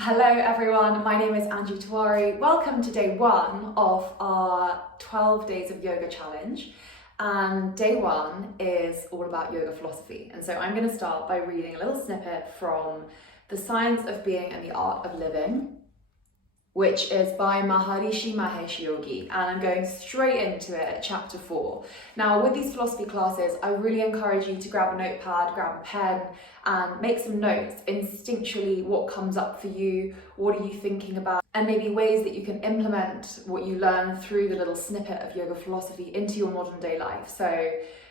Hello everyone, my name is Tiwari. Welcome to day one of our 12 days of yoga challenge. And day one is all about yoga philosophy. And so I'm going to start by reading a little snippet from The Science of Being and the Art of Living, which is by Maharishi Mahesh yogi, and I'm going straight into it at chapter 4. Now, with these philosophy classes, I really encourage you to grab a notepad, grab a pen, and make some notes instinctually. What comes up for you, what are you thinking about, and maybe ways that you can implement what you learn through the little snippet of yoga philosophy into your modern day life. So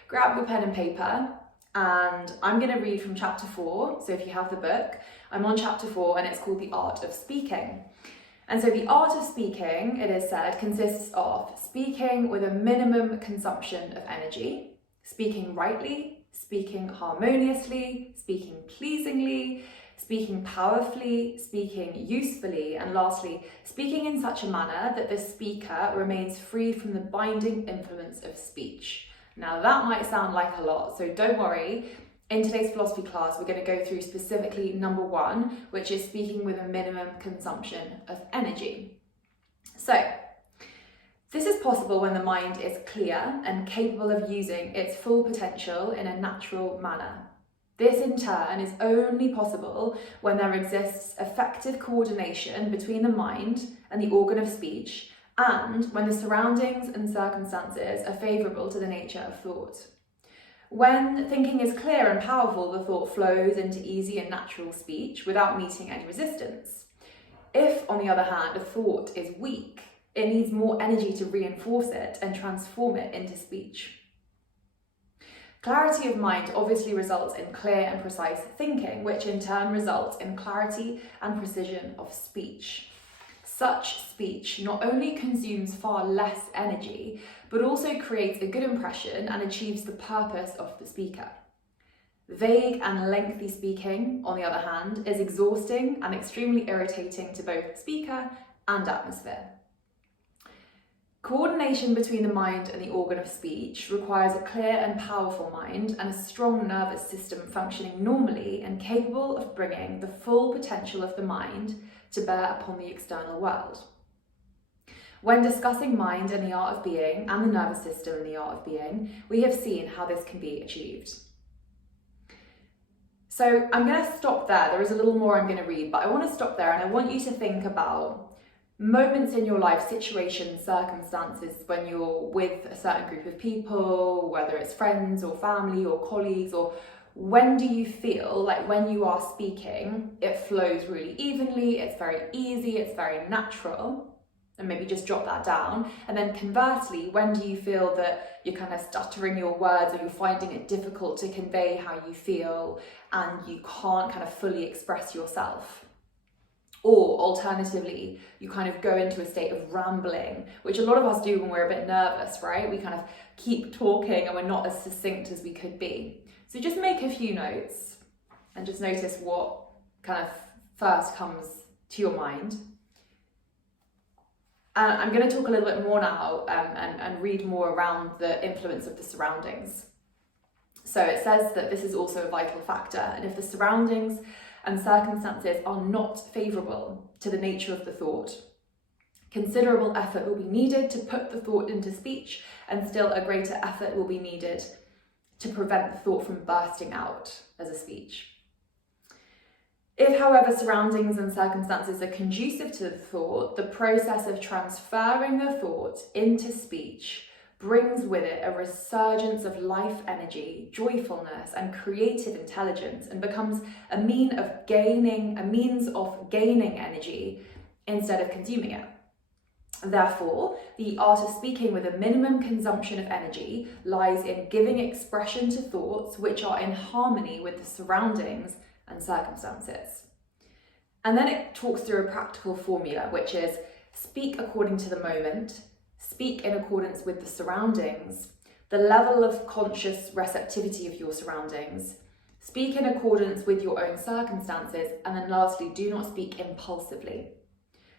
grab your pen and paper, and I'm going to read from chapter 4. So if you have the book, I'm on chapter 4, and it's called The Art of Speaking. And so the art of speaking, it is said, consists of speaking with a minimum consumption of energy, speaking rightly, speaking harmoniously, speaking pleasingly, speaking powerfully, speaking usefully, and lastly, speaking in such a manner that the speaker remains free from the binding influence of speech. Now that might sound like a lot, so don't worry. In today's philosophy class, we're going to go through specifically number 1, which is speaking with a minimum consumption of energy. So, this is possible when the mind is clear and capable of using its full potential in a natural manner. This in turn is only possible when there exists effective coordination between the mind and the organ of speech, and when the surroundings and circumstances are favourable to the nature of thought. When thinking is clear and powerful, the thought flows into easy and natural speech without meeting any resistance. If, on the other hand, a thought is weak, it needs more energy to reinforce it and transform it into speech. Clarity of mind obviously results in clear and precise thinking, which in turn results in clarity and precision of speech. Such speech not only consumes far less energy, but also creates a good impression and achieves the purpose of the speaker. Vague and lengthy speaking, on the other hand, is exhausting and extremely irritating to both speaker and atmosphere. Coordination between the mind and the organ of speech requires a clear and powerful mind and a strong nervous system functioning normally and capable of bringing the full potential of the mind to bear upon the external world. When discussing mind and the art of being, and the nervous system and the art of being, we have seen how this can be achieved. So I'm going to stop there. There is a little more I'm going to read, but I want to stop there, and I want you to think about moments in your life, situations, circumstances when you're with a certain group of people, whether it's friends or family or colleagues, or when do you feel like when you are speaking, it flows really evenly, it's very easy, it's very natural? And maybe just jot that down. And then conversely, when do you feel that you're kind of stuttering your words, or you're finding it difficult to convey how you feel and you can't kind of fully express yourself? Or alternatively, you kind of go into a state of rambling, which a lot of us do when we're a bit nervous, right? We kind of keep talking and we're not as succinct as we could be. So just make a few notes and just notice what kind of first comes to your mind. I'm going to talk a little bit more now and read more around the influence of the surroundings. So it says that this is also a vital factor, and if the surroundings and circumstances are not favourable to the nature of the thought, considerable effort will be needed to put the thought into speech, and still a greater effort will be needed to prevent the thought from bursting out as a speech. If, however, surroundings and circumstances are conducive to the thought, the process of transferring the thought into speech brings with it a resurgence of life energy, joyfulness, and creative intelligence, and becomes a means of gaining energy instead of consuming it. Therefore, the art of speaking with a minimum consumption of energy lies in giving expression to thoughts which are in harmony with the surroundings and circumstances. And then it talks through a practical formula, which is speak according to the moment, speak in accordance with the surroundings, the level of conscious receptivity of your surroundings, speak in accordance with your own circumstances, and then lastly, do not speak impulsively.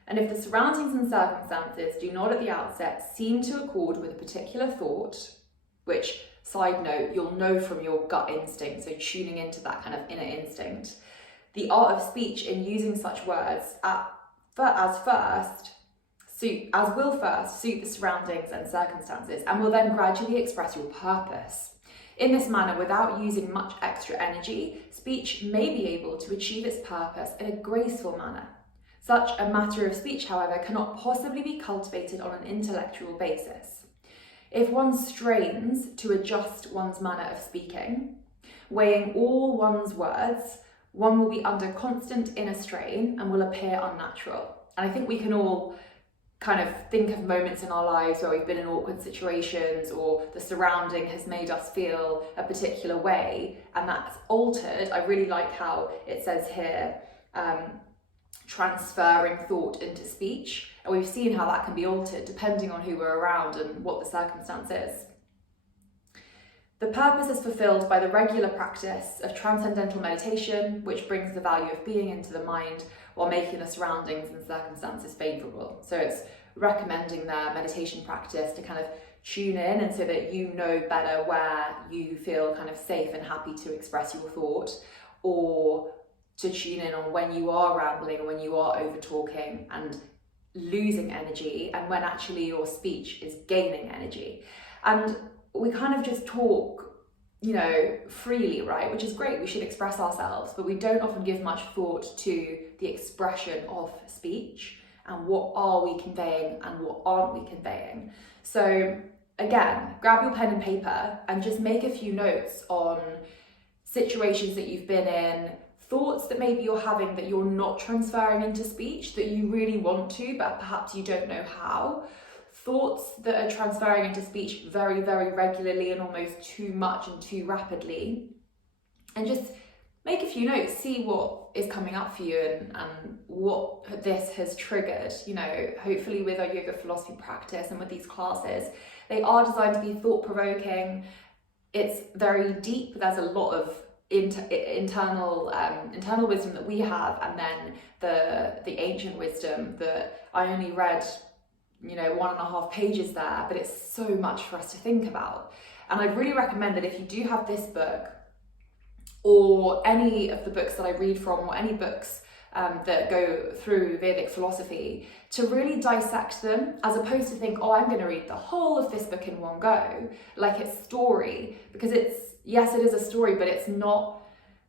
And if the surroundings and circumstances do not at the outset seem to accord with a particular thought, which, side note, you'll know from your gut instinct, so tuning into that kind of inner instinct, the art of speech in using such words as will first suit the surroundings and circumstances, and will then gradually express your purpose. In this manner, without using much extra energy, speech may be able to achieve its purpose in a graceful manner. Such a matter of speech, however, cannot possibly be cultivated on an intellectual basis. If one strains to adjust one's manner of speaking, weighing all one's words, one will be under constant inner strain and will appear unnatural. And I think we can all kind of think of moments in our lives where we've been in awkward situations, or the surrounding has made us feel a particular way, and that's altered. I really like how it says here, transferring thought into speech. And we've seen how that can be altered depending on who we're around and what the circumstance is. The purpose is fulfilled by the regular practice of transcendental meditation, which brings the value of being into the mind while making the surroundings and circumstances favourable. So it's recommending their meditation practice to kind of tune in, and so that you know better where you feel kind of safe and happy to express your thought, or to tune in on when you are rambling, when you are over talking and losing energy, and when actually your speech is gaining energy. And we kind of just talk, freely, right? Which is great, we should express ourselves, but we don't often give much thought to the expression of speech and what are we conveying and what aren't we conveying. So again, grab your pen and paper and just make a few notes on situations that you've been in, thoughts that maybe you're having that you're not transferring into speech, that you really want to, but perhaps you don't know how. Thoughts that are transferring into speech very, very regularly and almost too much and too rapidly. And just make a few notes, see what is coming up for you and what this has triggered. Hopefully with our yoga philosophy practice and with these classes, they are designed to be thought-provoking. It's very deep. There's a lot of internal wisdom that we have, and then the ancient wisdom that I only read 1.5 pages there, but it's so much for us to think about. And I'd really recommend that if you do have this book, or any of the books that I read from, or any books that go through Vedic philosophy, to really dissect them, as opposed to think, I'm going to read the whole of this book in one go, like it's story, because yes, it is a story, but it's not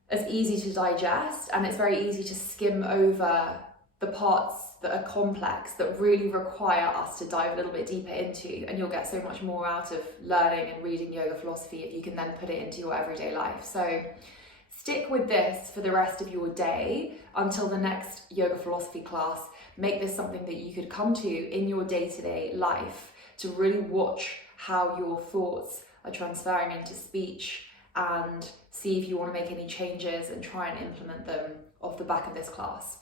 as easy to digest, and it's very easy to skim over the parts that are complex, that really require us to dive a little bit deeper into, and you'll get so much more out of learning and reading yoga philosophy if you can then put it into your everyday life. So stick with this for the rest of your day until the next yoga philosophy class. Make this something that you could come to in your day-to-day life, to really watch how your thoughts are transferring into speech, and see if you want to make any changes and try and implement them off the back of this class.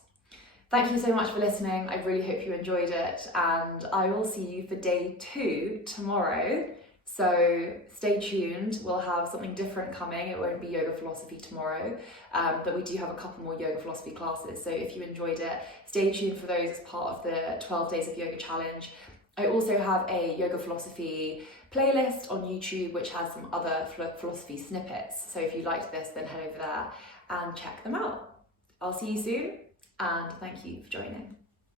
Thank you so much for listening. I really hope you enjoyed it, and I will see you for day 2 tomorrow. So stay tuned. We'll have something different coming. It won't be yoga philosophy tomorrow, but we do have a couple more yoga philosophy classes. So if you enjoyed it, stay tuned for those as part of the 12 Days of Yoga Challenge. I also have a yoga philosophy playlist on YouTube, which has some other philosophy snippets. So if you liked this, then head over there and check them out. I'll see you soon, and thank you for joining.